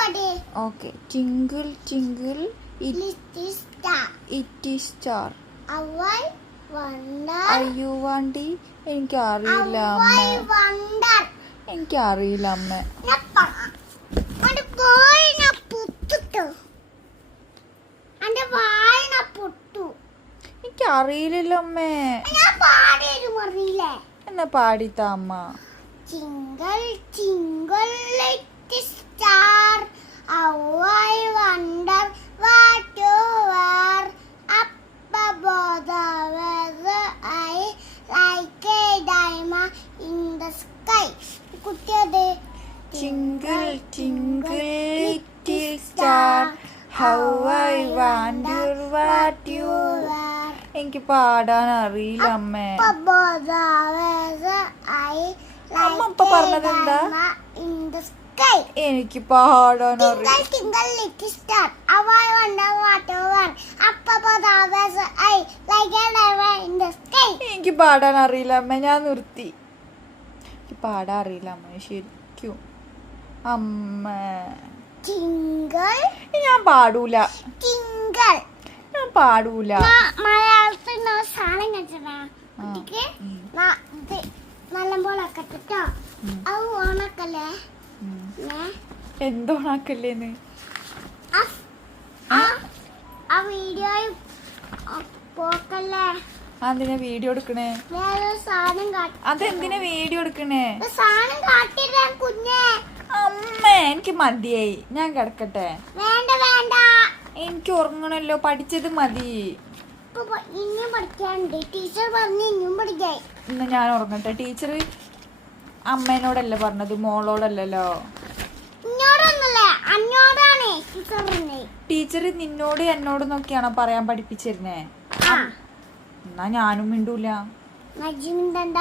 Okay. Tingle, tingle, it is star. Are you wonder? എനിക്കറിയില്ല അമ്മ. എനിക്കറിയില്ല അമ്മ. എനിക്കറിയില്ലല്ലോ അമ്മേ. എന്നാ പാടിത്താ അമ്മ. Jingle, jingle, little star, how I wonder what you are. Up above the weather, I like a diamond in the sky. Jingle, jingle, little star, how I wonder what you are. എനിക്ക് പാടാൻ അറിയില്ല അമ്മേ. Above the weather, I അമ്മ ഇപ്പൊ പറഞ്ഞത് എന്താ? in the sky. എനിക്ക് പാടാൻ അറിയില്ല. Tingle, tingle, little star, how I wonder what you are. Up above the weather, I like a diamond in the sky. എനിക്ക് പാടാൻ അറിയില്ല അമ്മ. ഞാൻ നിർത്തി. എനിക്ക് പാടാൻ അറിയില്ല അമ്മ ശരിക്കും അമ്മ. Tingle, ഞാൻ പാടൂല. tingle. ഞാൻ പാടൂല. മലയാളത്തിൽ സാധനം കണ്ടിട്ടാ കുട്ടിക്ക് നല്ലപോലെ കെട്ടോ. അത് ഓണക്കല്ലേ എന്തോണാക്കല്ലേന്ന് ആ വീഡിയോ പോക്കല്ലേ. അതെന്തിനാ വീഡിയോ എടുക്കണേ? വേറെ സാധനം കാട്ടി. അതെന്തിനാ വീഡിയോ എടുക്കണേ? സാധനം കാട്ടിട്ടാ കുഞ്ഞേ. അമ്മ എനിക്ക് മതിയായി. ഞാൻ കിടക്കട്ടെ. വേണ്ട വേണ്ട, എനിക്ക് ഉറങ്ങണല്ലോ. പഠിച്ചത് മതി. ഇനിയും പഠിക്കാനുണ്ട്. ടീച്ചർ പറഞ്ഞു ഇനിയും പഠിക്കായി. ഇന്ന് ഞാൻ ഉറങ്ങട്ടെ. ടീച്ചർ അമ്മേനോടല്ലേ പറഞ്ഞത്, മോളോടല്ലോ. ഇന്നോടൊന്നല്ലേ, അന്നോടാണ് ടീച്ചർ പറഞ്ഞത്. ടീച്ചർ നിന്നോട് എന്നോടൊന്നൊക്കെയാണോ പറയാൻ പഠിപ്പിച്ചിരുന്നേ? എന്നാ ഞാനും മിണ്ടൂല. നജിമിണ്ടെന്താ